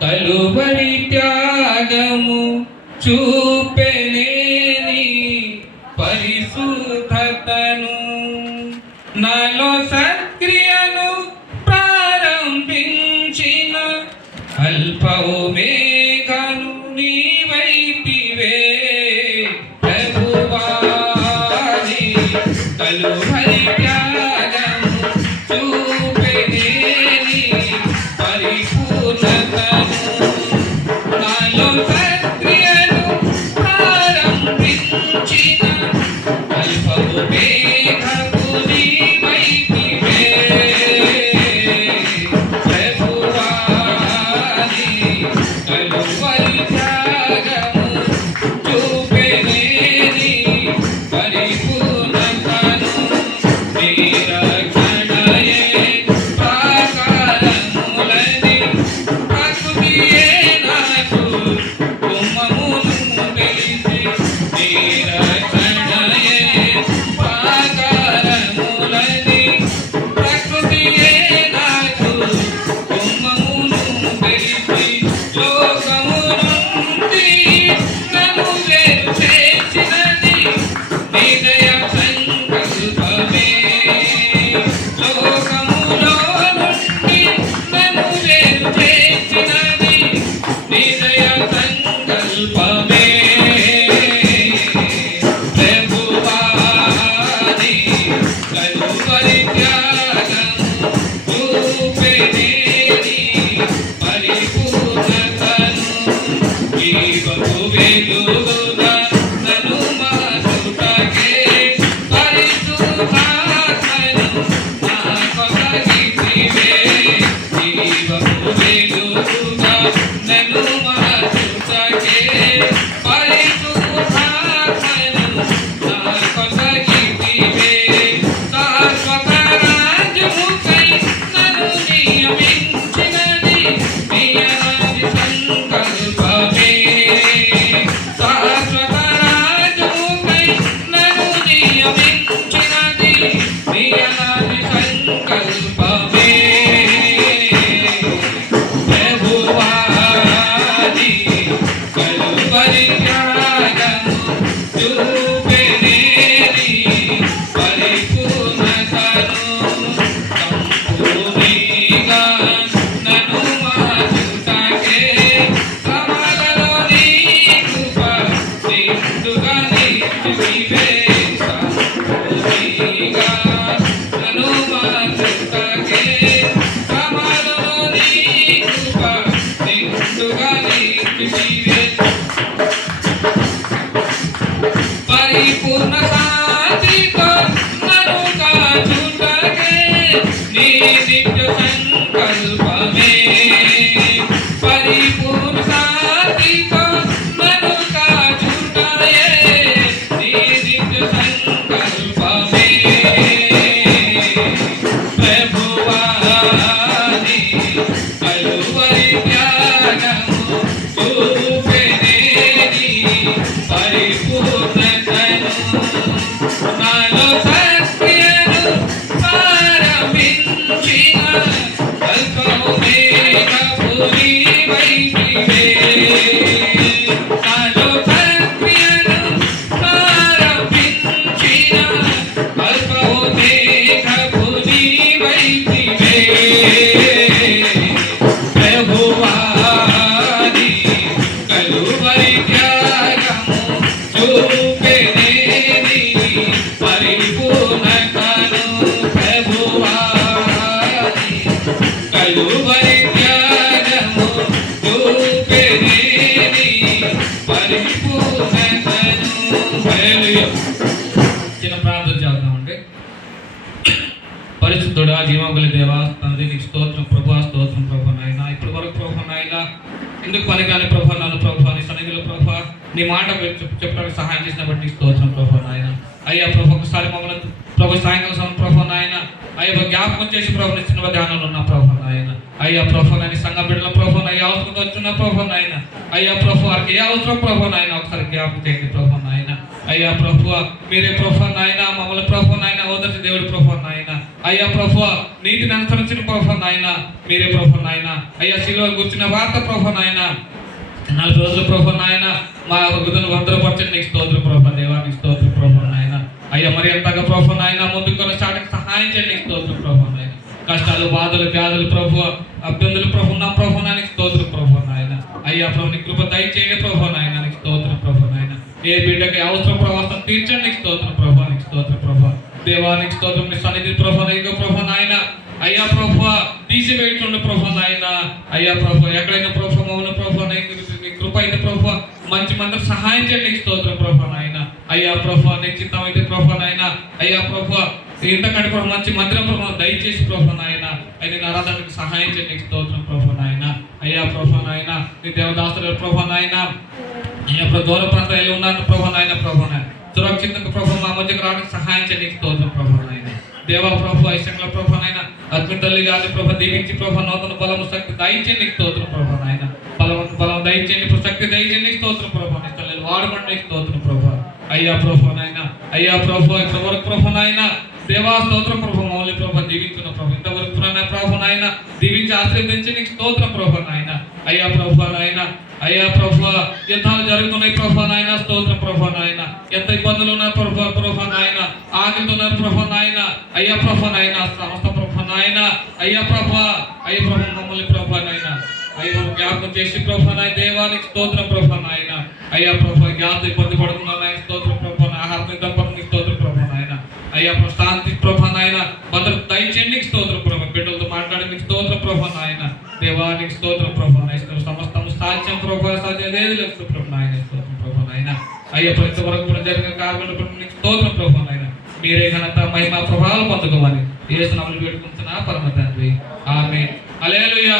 కలువరి త్యాగము చూపెనేని పరిశుద్ధతను నాలో సక్రియను ప్రారంభించిన అల్పవు మేఘను నీవైతివే ప్రభువాని కలువరి త్యాగము చూపెనేని పరిపూర్ణతను నాలో సక్రియను ప్రారంభించిన అల్పవు మేఘము నీవైతివే ప్రభువాని కలువరి త్యాగము చూపెనేని పరిపూర్ణతను నీ రక్షణయే ప్రాకారములని ప్రకృతియే నాకు గుమ్మమును తెలిసి నీ రక్షణయే ప్రాకారములని ప్రకృతియే నాకు గుమ్మమును తెలిసి లోకము నుండి నన్ను వేరు చేసినది నీ దయ సంకల్పమే లోకములో నుండి నన్ను వేరు చేసినది నీ దయ సంకల్పమే ప్రభువాని కలువరి త్యాగము చూపెనేని పరిపూర్ణతను జీవపు వెలుగుగా నన్ను మార్చుటకే పరిశుద్ధాత్మను నా కొసగితివే జీవపు వెలుగుగా నన్ను మార్చుటకే పరిశుద్ధాత్మను నా కొసగితివే శాశ్వత రాజ్యముకై నన్ను నియమించినది నీ అనాది సంకల్పమే శాశ్వత రాజ్యముకై నన్ను నియమించినది నీ అనాది సంకల్పమే ప్రభువాని కలువరి త్యాగము చూపెనేని పరిపూర్ణతను సంపూర్ణిగా నన్ను మార్చుటకే శ్రమలలో నీ కృప నిండుగా నిలిచివే సంపూర్ణిగా నన్ను మార్చుటకే శ్రమలలో నీ కృప నిండుగా నిలిచివే పరిపూర్ణ శాంతితో నన్ను కాచుటకే నీ నిత్య సంకల్పమే పరిపూర్ణ శాంతితో నన్ను కాచుటకే నీ నిత్య సంకల్పమే ప్రభువాని కలువరి త్యాగము చూపెనేని పరిపూర్ణతను నాలో సక్రియను ప్రారంభించిన అల్పము మేఘపు నీవైతివే నాలో సక్రియను ప్రారంభించిన అల్పము మేఘపు నీవైతివే ప్రభువాని కలువరి త్యాగము చూపెనేని పరిపూర్ణతను ప్రభువాని కలువరి త్యాగము చూపెనేని పరిపూర్ణతను హల్లెలూయా. చిన్న ప్రార్థన చేద్దామండి. పరిశుద్ధుడా జీవముగల దేవా తండ్రి నీకు స్తోత్రం ప్రభువా స్తోత్రం ప్రభు నాయన ఇప్పుడు వరకు ప్రభు నాయన ఎందుకు పనికిరాని ప్రభు నాన్న ప్రభు నీ సన్నిధిలో ప్రభు నీ మాట చెప్పడానికి సహాయం చేసిన బట్టి స్తోత్రం ప్రభు నాయన అయ్యా ప్రభు ఒకసారి మమ్మల్ని ప్రభు సాయంకాలం సమయం ప్రభు నాయన అయ్యా జ్ఞాపకం చేసి ప్రభు చిన్న ధ్యానంలో ఉన్న ప్రభు నాయన అయ్యా ప్రభు నాయన సంఘ బిడ్డల ప్రభు అయ్యా అవసరం వచ్చిన ప్రభు నాయన అయ్యా ప్రభు వారికి ఏ అవసరం ప్రభు నాయన ఒకసారి జ్ఞాపకం చేయండి ప్రభు నాయన అయ్యా ప్రభు మీరే ప్రభు నాయన మమ్మల్ని ప్రభు నాయన ఓదర్చి దేవుడి ప్రభు నాయన అయ్యా ప్రభువా నీతిని అనుసరించిన ప్రభు నాయన మీరే ప్రభు నాయన. అయ్యా శిలువ కూర్చున్న వార్త ప్రభు నాయన 40 రోజులు ప్రభు నాయన మా వృద్ధులను భద్రపరచండి. నీకు స్తోత్రం ప్రభు దేవా, నీకు స్తోత్రం ప్రభు నాయన. అయ్యా మరి ఎంతగా ప్రభు నాయన ముందుకు కొనసాగడానికి సహాయం చేయండి. నీకు స్తోత్రం ప్రభు నాయన. కష్టాలు బాధలు వ్యాధులు ప్రభు అభ్యంతులు ప్రభు నా ప్రభు నాయనకి స్తోత్రం ప్రభు నాయన. అయ్యా ప్రభు నీ కృప దయచేయండి ప్రభు నాయన. నీకు స్తోత్రం ప్రభు నాయన. ఏ బిడ్డకి అవసరం ప్రవాసం తీర్చండి. నీకు స్తోత్రం ప్రభు, నీకు స్తోత్రం ప్రభు దేవా, నీకు స్తోత్రం. నీ సన్నిధి ప్రభు నీకు ప్రభు నాయన. అయ్యా ప్రభు తీసివేయకుండా ప్రభు నాయన. అయ్యా ప్రభు ఎక్కడైనా ప్రభు మౌన ప్రభు నీ కృప అయితే ప్రభు మంచి మంది సహాయం చేయండి. నీకు స్తోత్రం ప్రభు నాయన. అయ్యా ప్రభు నీ చిత్తం అయితే ప్రభు నాయన. అయ్యా ప్రభు ఇంతకంటే ప్రభు మంచి మందిరం ప్రభు దయచేసి ప్రభు నాయన. అయితే ఆరాధనకు సహాయం చేయండి. నీకు స్తోత్రం ప్రభు నాయన. అయ్యా ప్రభు నాయన నీ దేవదాసులు ప్రభు నాయన. అయ్యా ప్రభు దూర ప్రాంతాలు ఉన్నారు ప్రభు నాయన. ప్రభు నాయన సురక్షితంగా ప్రభు మా మధ్యకు రావడానికి సహాయం చేయండి. నీకు స్తోత్రం ప్రభు నాయన. దేవా ప్రభు ఐశ్వర్యంలో ప్రభు నాయన అద్భుత తల్లి గారి ప్రభు దీవించి ప్రభు నూతన బలము శక్తి దయచేయండి. నీకు స్తోత్రం ప్రభు నాయన. బలం దయచేయండి, శక్తి దయచేయండి. నీకు స్తోత్రం ప్రభు నీ తల్లి వాడమండి. నీకు స్తోత్రం ప్రభు. అయ్యా ప్రభు నాయన. అయ్యా ప్రభు ఇంతవరకు ప్రభు నాయన దేవా స్తోత్రం ప్రభు మౌలి ప్రభు దీవించిన ప్రభు ఇంతవరకు ప్రభు నాయన దీవించి ఆశీర్వదించి నీకు స్తోత్రం ప్రభు నాయన. అయ్యా ప్రభు నాయన. అయ్యా ప్రభు యుద్ధాలు జరుగుతున్నాయి ప్రభు నాయన. స్తోత్రం ప్రభు నాయన. ఎంత ఇబ్బందులు ఉన్నారు ప్రభు నాయన. ఆగితున్నారు ప్రభు నాయన. అయ్యా ప్రభు నాయన సమస్త ప్రభు నాయన. అయ్యా ప్రభు మమ్మల్ని ప్రభు నాయన అయ్యా జ్ఞాపకం చేసి ప్రభు నాయన. దేవానికి స్తోత్రం ప్రభు నాయన. అయ్యా ప్రభు జ్ఞాపకం ఇబ్బంది పడుతున్నారు నాయన. స్తోత్రం ప్రభు ఆహారం దంపతి స్తోత్రం ప్రభు నాయన. అయ్యా శాంతి ప్రభు నాయన భద్రత దయచేయండి. స్తోత్రం ప్రభు బిడ్డలతో మాట్లాడి స్తోత్రం ప్రభు నాయన. దేవానికి స్తోత్రం ప్రభు నాయన. సమస్తం సాధ్యం ప్రభు సాధ్యం లేదు ప్రభు నాయన. స్తోత్రం ప్రభు నాయన. అయ్యా ప్రతి వరకు జరిగిన కార్యక్రమం స్తోత్రం ప్రభు నాయన. మీరే ఘనత మహిమ ప్రభావాలు పొందుకోమని యేసు నామములో వేడుకుంటున్నా పరమ తండ్రి. ఆమేన్. హల్లెలూయా,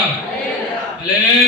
హల్లెలూయా.